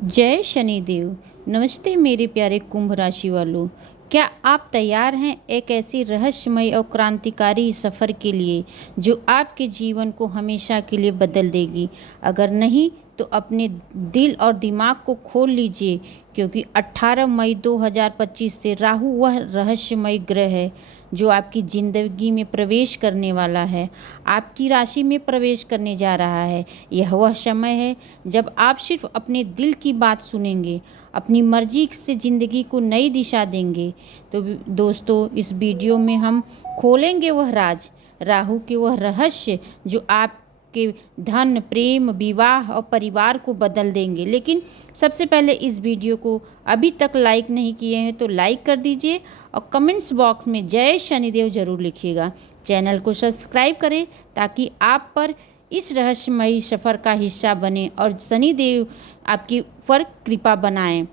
जय शनिदेव। नमस्ते मेरे प्यारे कुंभ राशि वालों। क्या आप तैयार हैं एक ऐसी रहस्यमय और क्रांतिकारी सफ़र के लिए जो आपके जीवन को हमेशा के लिए बदल देगी? अगर नहीं तो अपने दिल और दिमाग को खोल लीजिए, क्योंकि 18 मई 2025 से राहु वह रहस्यमय ग्रह है जो आपकी ज़िंदगी में प्रवेश करने वाला है, आपकी राशि में प्रवेश करने जा रहा है। यह वह समय है जब आप सिर्फ अपने दिल की बात सुनेंगे, अपनी मर्जी से ज़िंदगी को नई दिशा देंगे। तो दोस्तों, इस वीडियो में हम खोलेंगे वह राज, राहु के वह रहस्य जो आपके धन, प्रेम, विवाह और परिवार को बदल देंगे। लेकिन सबसे पहले इस वीडियो को अभी तक लाइक नहीं किए हैं तो लाइक कर दीजिए और कमेंट्स बॉक्स में जय शनिदेव ज़रूर लिखिएगा। चैनल को सब्सक्राइब करें ताकि आप पर इस रहस्यमयी सफ़र का हिस्सा बने और शनिदेव आपकी पर कृपा बनाएं।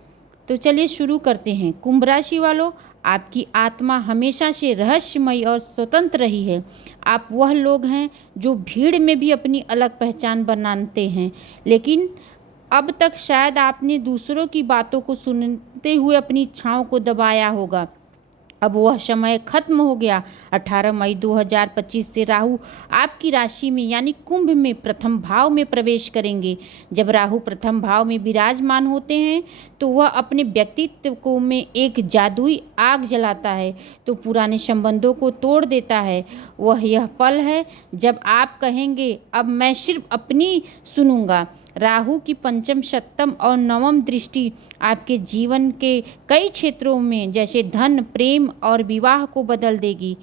तो चलिए शुरू करते हैं। कुंभ राशि वालों, आपकी आत्मा हमेशा से रहस्यमयी और स्वतंत्र रही है। आप वह लोग हैं जो भीड़ में भी अपनी अलग पहचान बनाते हैं, लेकिन अब तक शायद आपने दूसरों की बातों को सुनते हुए अपनी इच्छाओं को दबाया होगा। अब वह समय खत्म हो गया। 18 मई 2025 से राहु आपकी राशि में यानी कुंभ में प्रथम भाव में प्रवेश करेंगे। जब राहु प्रथम भाव में विराजमान होते हैं तो वह अपने व्यक्तित्व को में एक जादुई आग जलाता है, तो पुराने संबंधों को तोड़ देता है। वह यह पल है जब आप कहेंगे अब मैं सिर्फ अपनी सुनूंगा। राहु की पंचम, सप्तम और नवम दृष्टि आपके जीवन के कई क्षेत्रों में जैसे धन, प्रेम और विवाह को बदल देगी।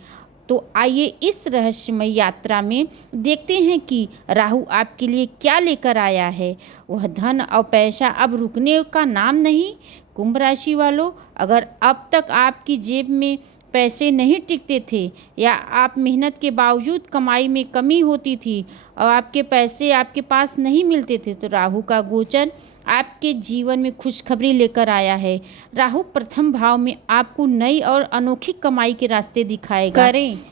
तो आइए इस रहस्यमय यात्रा में देखते हैं कि राहु आपके लिए क्या लेकर आया है। वह धन और पैसा अब रुकने का नाम नहीं। कुंभ राशि वालों, अगर अब तक आपकी जेब में पैसे नहीं टिकते थे या आप मेहनत के बावजूद कमाई में कमी होती थी और आपके पैसे आपके पास नहीं मिलते थे, तो राहु का गोचर आपके जीवन में खुशखबरी लेकर आया है। राहु प्रथम भाव में आपको नई और अनोखी कमाई के रास्ते दिखाएगा।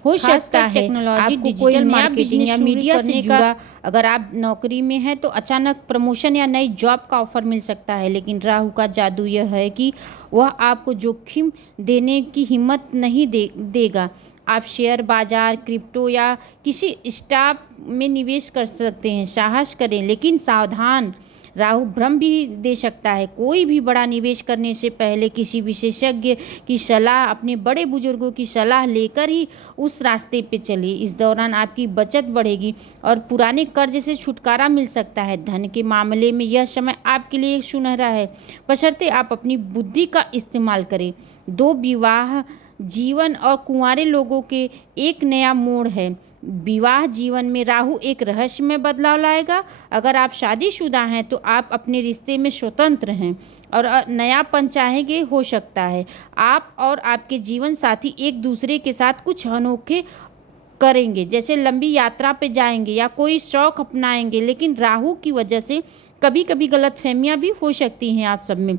हो सकता है टेक्नोलॉजी, डिजिटल मार्केटिंग या मीडिया से जुड़ा। अगर आप नौकरी में हैं तो अचानक प्रमोशन या नई जॉब का ऑफर मिल सकता है। लेकिन राहु का जादू यह है कि वह आपको जोखिम देने की हिम्मत नहीं देगा। आप शेयर बाजार, क्रिप्टो या किसी स्टार्टअप में निवेश कर सकते हैं। साहस करें लेकिन सावधान। राहु भ्रम भी दे सकता है। कोई भी बड़ा निवेश करने से पहले किसी विशेषज्ञ की सलाह, अपने बड़े बुजुर्गों की सलाह लेकर ही उस रास्ते पे चलिए। इस दौरान आपकी बचत बढ़ेगी और पुराने कर्ज से छुटकारा मिल सकता है। धन के मामले में यह समय आपके लिए सुनहरा है, बशर्ते आप अपनी बुद्धि का इस्तेमाल करें। दो, विवाह जीवन और कुंवारे लोगों के एक नया मोड़ है। विवाह जीवन में राहु एक रहस्यमय बदलाव लाएगा। अगर आप शादीशुदा हैं तो आप अपने रिश्ते में स्वतंत्र हैं और नयापन चाहेंगे। हो सकता है आप और आपके जीवन साथी एक दूसरे के साथ कुछ अनोखे करेंगे, जैसे लंबी यात्रा पे जाएंगे या कोई शौक अपनाएंगे। लेकिन राहु की वजह से कभी कभी गलतफहमियां भी हो सकती हैं आप सब में।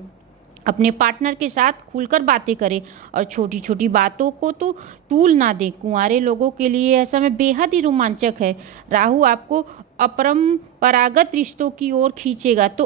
अपने पार्टनर के साथ खुलकर बातें करें और छोटी छोटी बातों को तो तूल ना दें। कुंवारे लोगों के लिए यह समय बेहद ही रोमांचक है। राहु आपको अपरंपरागत रिश्तों की ओर खींचेगा, तो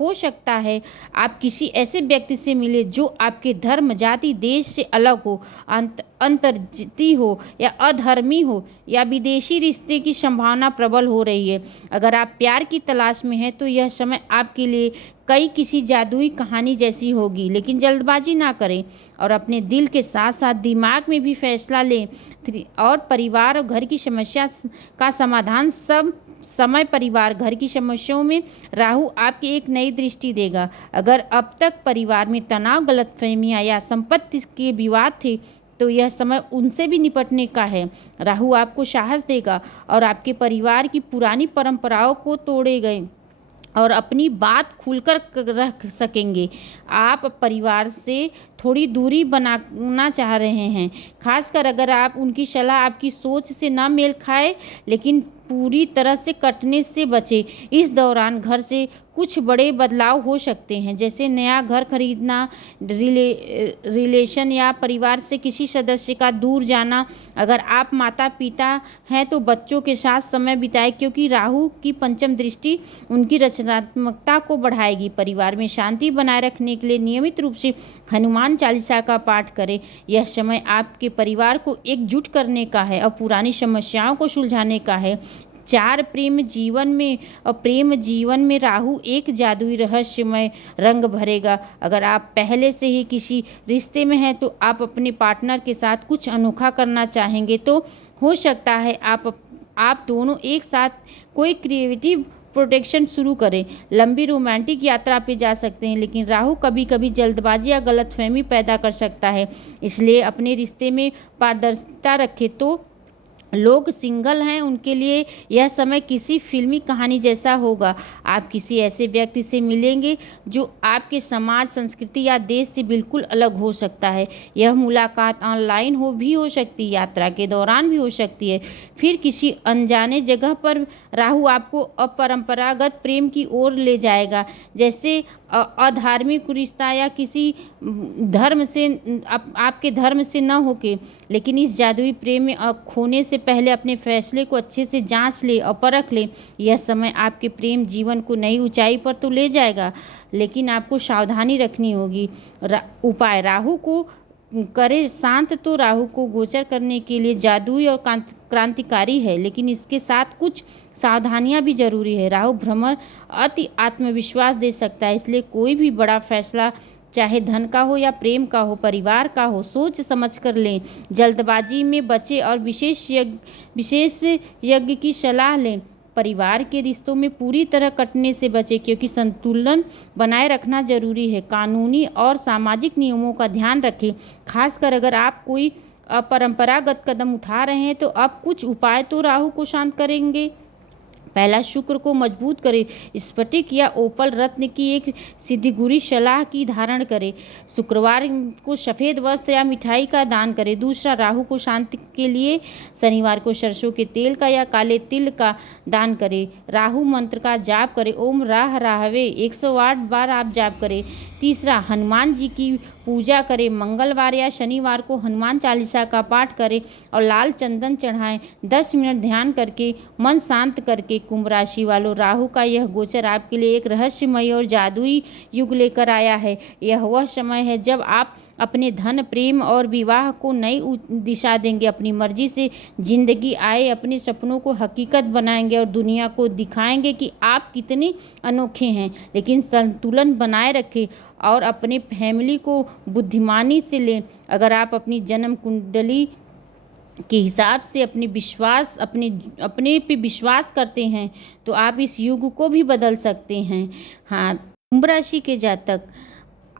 हो सकता है आप किसी ऐसे व्यक्ति से मिले जो आपके धर्म, जाति, देश से अलग हो, अंतर्जातीय हो या अधर्मी हो, या विदेशी रिश्ते की संभावना प्रबल हो रही है। अगर आप प्यार की तलाश में हैं तो यह समय आपके लिए कई किसी जादुई कहानी जैसी होगी। लेकिन जल्दबाजी ना करें और अपने दिल के साथ साथ दिमाग में भी फैसला लें। और परिवार और घर की समस्या का समाधान सब समय परिवार घर की समस्याओं में राहु आपकी एक नई दृष्टि देगा। अगर अब तक परिवार में तनाव, गलतफहमियां या संपत्ति के विवाद थे तो यह समय उनसे भी निपटने का है। राहु आपको साहस देगा और आपके परिवार की पुरानी परंपराओं को तोड़े गए और अपनी बात खुलकर रख सकेंगे। आप परिवार से थोड़ी दूरी बनाना चाह रहे हैं, खासकर अगर आप उनकी सलाह आपकी सोच से ना मेल खाए। लेकिन पूरी तरह से कटने से बचे। इस दौरान घर से कुछ बड़े बदलाव हो सकते हैं, जैसे नया घर खरीदना, रिलेशन या परिवार से किसी सदस्य का दूर जाना। अगर आप माता पिता हैं तो बच्चों के साथ समय बिताएं, क्योंकि राहु की पंचम दृष्टि उनकी रचनात्मकता को बढ़ाएगी। परिवार में शांति बनाए रखने के लिए नियमित रूप से हनुमान चालीसा का पाठ करें। यह समय आपके परिवार को एकजुट करने का है और पुरानी समस्याओं को सुलझाने का है। प्रेम जीवन में राहु एक जादुई रहस्यमय रंग भरेगा। अगर आप पहले से ही किसी रिश्ते में हैं तो आप अपने पार्टनर के साथ कुछ अनोखा करना चाहेंगे, तो हो सकता है आप दोनों एक साथ कोई क्रिएटिव प्रोटेक्शन शुरू करें। लंबी रोमांटिक यात्रा पे जा सकते हैं, लेकिन राहु कभी कभी जल्दबाजी या गलतफहमी पैदा कर सकता है, इसलिए अपने रिश्ते में पारदर्शिता रखें। तो लोग सिंगल हैं उनके लिए यह समय किसी फिल्मी कहानी जैसा होगा। आप किसी ऐसे व्यक्ति से मिलेंगे जो आपके समाज, संस्कृति या देश से बिल्कुल अलग हो सकता है। यह मुलाकात ऑनलाइन हो सकती है, यात्रा के दौरान भी हो सकती है। फिर किसी अनजाने जगह पर राहु आपको अपरंपरागत प्रेम की ओर ले जाएगा, जैसे अधार्मिक रिश्ता या किसी धर्म से आपके धर्म से न होके। लेकिन इस जादुई प्रेम में खोने से पहले अपने फैसले को अच्छे से जांच ले और परख ले। यह समय आपके प्रेम जीवन को नई ऊंचाई पर तो ले जाएगा, लेकिन आपको सावधानी रखनी होगी। उपाय राहु को करे शांत। तो राहु को गोचर करने के लिए जादुई और क्रांतिकारी है, लेकिन इसके साथ कुछ सावधानियां भी जरूरी है। राहु भ्रमर अति आत्मविश्वास दे सकता है, इसलिए कोई भी बड़ा फैसला, चाहे धन का हो या प्रेम का हो, परिवार का हो, सोच समझ कर लें। जल्दबाजी में बचे और विशेष यज्ञ की सलाह लें। परिवार के रिश्तों में पूरी तरह कटने से बचें, क्योंकि संतुलन बनाए रखना जरूरी है। कानूनी और सामाजिक नियमों का ध्यान रखें, खासकर अगर आप कोई अपरंपरागत कदम उठा रहे हैं तो अब कुछ उपाय तो राहु को शांत करेंगे। पहला, शुक्र को मजबूत करें। स्फटिक या ओपल रत्न की एक सिद्धिगुरी सलाह की धारण करें। शुक्रवार को सफ़ेद वस्त्र या मिठाई का दान करें। दूसरा, राहु को शांति के लिए शनिवार को सरसों के तेल का या काले तिल का दान करें। राहु मंत्र का जाप करें। ओम राह राहवे 108 बार आप जाप करें। तीसरा, हनुमान जी की पूजा करें। मंगलवार या शनिवार को हनुमान चालीसा का पाठ करें और लाल चंदन चढ़ाएं। 10 मिनट ध्यान करके मन शांत करके। कुंभ राशि वालों, राहु का यह गोचर आपके लिए एक रहस्यमय और जादुई युग लेकर आया है। यह वह समय है जब आप अपने धन, प्रेम और विवाह को नई दिशा देंगे, अपनी मर्जी से जिंदगी आए, अपने सपनों को हकीकत बनाएंगे और दुनिया को दिखाएंगे कि आप कितने अनोखे हैं। लेकिन संतुलन बनाए रखें और अपने फैमिली को बुद्धिमानी से लें। अगर आप अपनी जन्म कुंडली के हिसाब से अपने पे विश्वास करते हैं तो आप इस युग को भी बदल सकते हैं। हाँ, कुंभ राशि के जातक,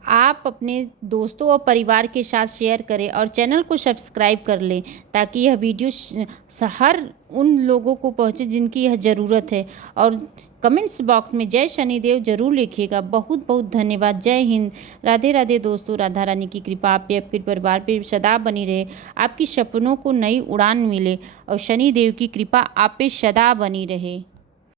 आप अपने दोस्तों और परिवार के साथ शेयर करें और चैनल को सब्सक्राइब कर लें, ताकि यह वीडियो हर उन लोगों को पहुंचे जिनकी यह ज़रूरत है। और कमेंट्स बॉक्स में जय शनिदेव जरूर लिखिएगा। बहुत बहुत धन्यवाद। जय हिंद। राधे राधे दोस्तों। राधा रानी की कृपा आप पे, आपके परिवार पे सदा बनी रहे। आपकी सपनों को नई उड़ान मिले और शनिदेव की कृपा आप पे सदा बनी रहे।